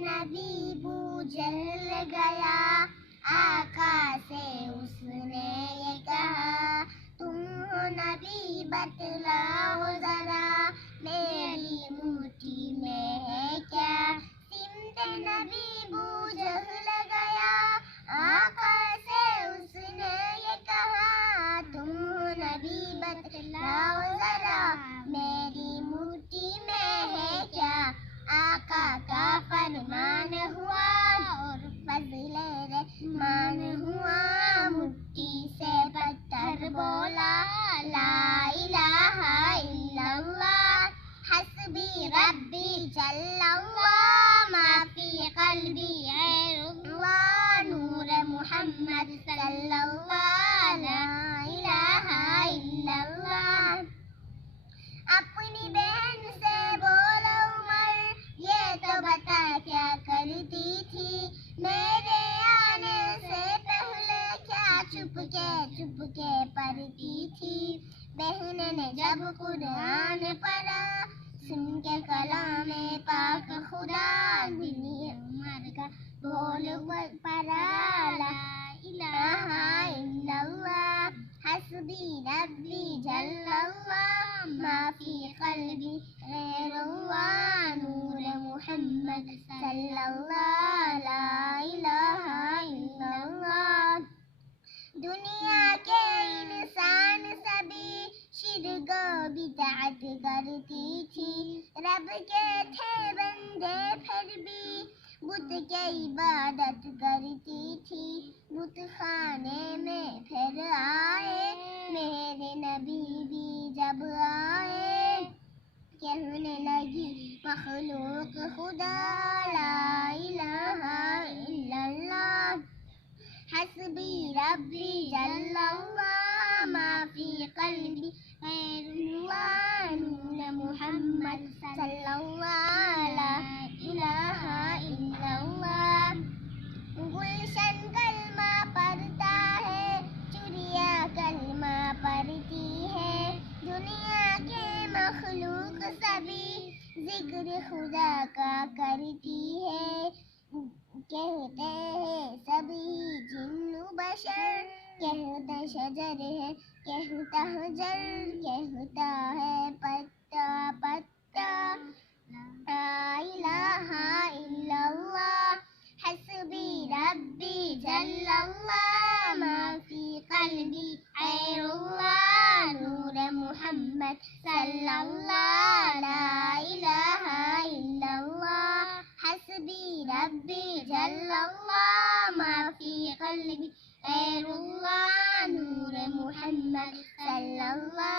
نبی بو جل گیا، آقا سے اس نے یہ کہا تم ہو نبی بتلاؤ ذرا میری مٹھی میں ہے کیا، سمت نبی بو جل گیا، آقا سے اس نے یہ کہا تم ہو نبی بتلاؤ ذرا میری مٹھی میں ہے کیا، آقا کا فرمان ہوا اور فضل رحمان ہوا، مٹھی سے پتھر بولا لا الہ الا اللہ، حسبی ربی جل اللہ، ما فی قلبی غیر اللہ، نور محمد صلی اللہ، لا الہ الا اللہ۔ اپنی بہن سے بولا عمر یہ تو بتا کیا کرتی تھی، میرے آنے سے پہلے کیا چپ کے پڑھتی تھی، بہن نے جب قرآن پڑھا سن کے کلام پاک خدا، دلی عمر کا بول پڑھا لا الہ الا اللہ، حسبی ربی جل اللہ، ما فی قلبی غیر اللہ، نور محمد صلی اللہ، لا الہ الا اللہ۔ دنیا کے انسان سبھی شرک و بدعت کرتی تھی، رب کے تھے بندے پھر بھی بت کی عبادت کرتی تھی، بت خانے میں پھر آئے میرے نبی بھی جب آئے، کہنے لگی مخلوق خدا لا الہ الا اللہ، حسبی ربی جل اللہ، ما فی قلبی غیر اللہ، نور محمد صلی اللہ، لا الہ الا اللہ۔ گلشن کلمہ پڑھتا ہے، چڑیا کلمہ پڑھتی ہے، دنیا کے مخلوق سبھی ذکر خدا کا کرتی ہے، کہتے ہیں سبھی جن و بشر، کہتا شجر ہے کہتا حجر، کہتا ہے پتا پتا لا الہ الا اللہ، حسبی ربی جل اللہ، ما فی قلبی غیر اللہ، نور محمد صلی اللہ، لا الہ الا اللہ، حسبی ربی جل اللہ، ما فی قلبی غیر اللہ، نور محمد صلی اللہ۔